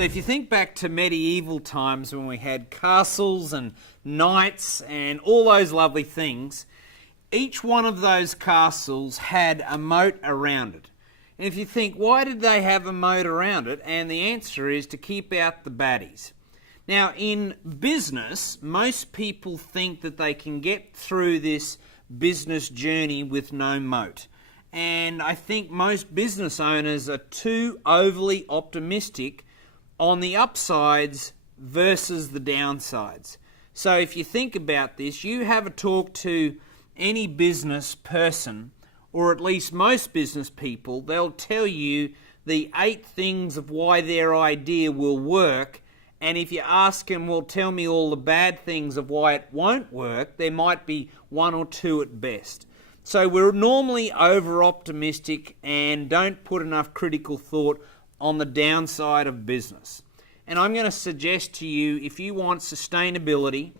So if you think back to medieval times when we had castles and knights and all those lovely things, each one of those castles had a moat around it. And if you think, why did they have a moat around it? And the answer is to keep out the baddies. Now, in business, most people think that they can get through this business journey with no moat. And I think most business owners are too overly optimistic on the upsides versus the downsides. So if you think about this, you have a talk to any business person, or at least most business people, they'll tell you the 8 things of why their idea will work. And if you ask them, well, tell me all the bad things of why it won't work, there might be 1 or 2 at best. So we're normally over-optimistic and don't put enough critical thought on the downside of business. And I'm going to suggest to you, if you want sustainability,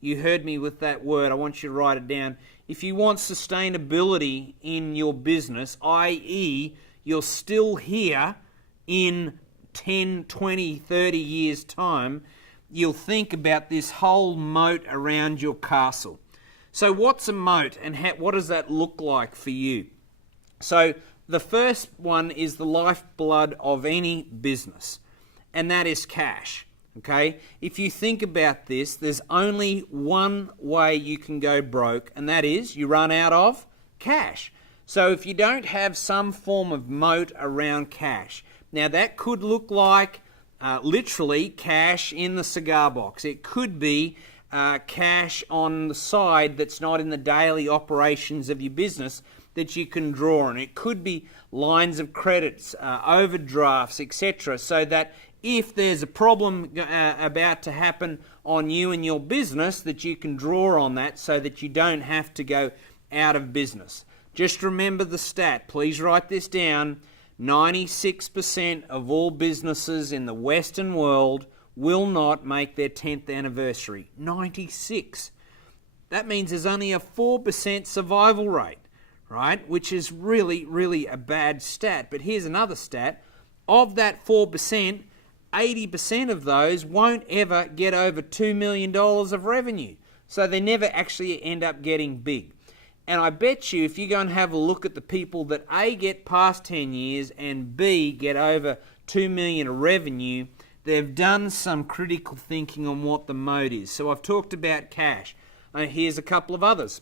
you heard me with that word, I want you to write it down. If you want sustainability in your business, i.e. you're still here in 10, 20, 30 years' time, you'll think about this whole moat around your castle. So what's a moat and what does that look like for you? So the first one is the lifeblood of any business, and that is cash. Okay? If you think about this, there's only one way you can go broke, and that is you run out of cash. So if you don't have some form of moat around cash, now that could look like literally cash in the cigar box. It could be cash on the side that's not in the daily operations of your business that you can draw on. It could be lines of credits, overdrafts, etc., so that if there's a problem about to happen on you and your business, that you can draw on that so that you don't have to go out of business. Just remember the stat. Please write this down. 96% of all businesses in the Western world will not make their 10th anniversary. 96. That means there's only a 4% survival rate, right? Which is really, really a bad stat. But here's another stat. Of that 4%, 80% of those won't ever get over $2 million of revenue. So they never actually end up getting big. And I bet you if you go and have a look at the people that A, get past 10 years and B, get over 2 million of revenue, they've done some critical thinking on what the moat is. So I've talked about cash. Here's a couple of others.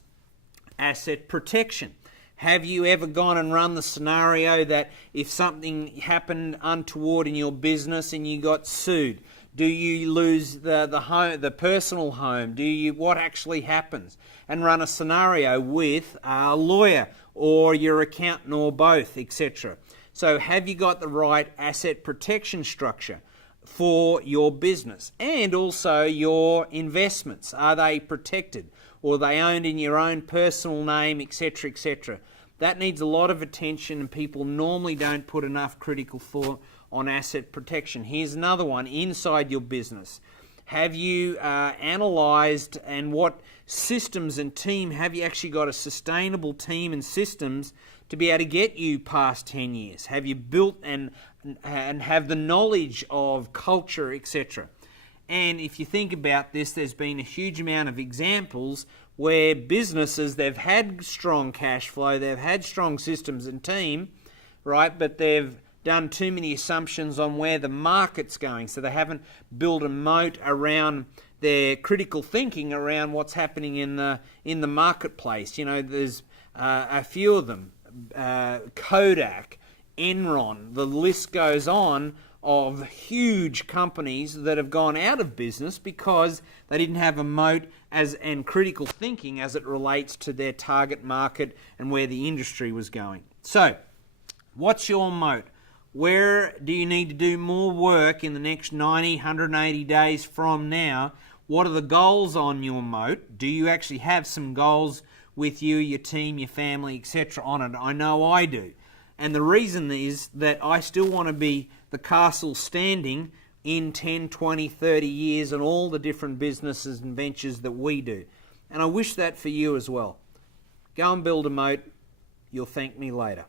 Asset protection. Have you ever gone and run the scenario that if something happened untoward in your business and you got sued, do you lose the personal home? What actually happens? And run a scenario with a lawyer or your accountant or both, etc. So have you got the right asset protection structure for your business? And also your investments. Are they protected? Or are they owned in your own personal name, etc., etc.? That needs a lot of attention, and people normally don't put enough critical thought on asset protection. Here's another one, inside your business. Have you analysed and what systems and team, have you actually got a sustainable team and systems to be able to get you past 10 years? Have you built and have the knowledge of culture, etc.? And if you think about this, there's been a huge amount of examples where businesses, they've had strong cash flow, they've had strong systems and team, right, but they've done too many assumptions on where the market's going, so they haven't built a moat around their critical thinking around what's happening in the marketplace. You know, there's a few of them, Kodak, Enron, the list goes on, of huge companies that have gone out of business because they didn't have a moat and critical thinking as it relates to their target market and where the industry was going. So, what's your moat? Where do you need to do more work in the next 90, 180 days from now? What are the goals on your moat? Do you actually have some goals with you, your team, your family, etc. on it? I know I do. And the reason is that I still want to be the castle standing in 10, 20, 30 years and all the different businesses and ventures that we do. And I wish that for you as well. Go and build a moat. You'll thank me later.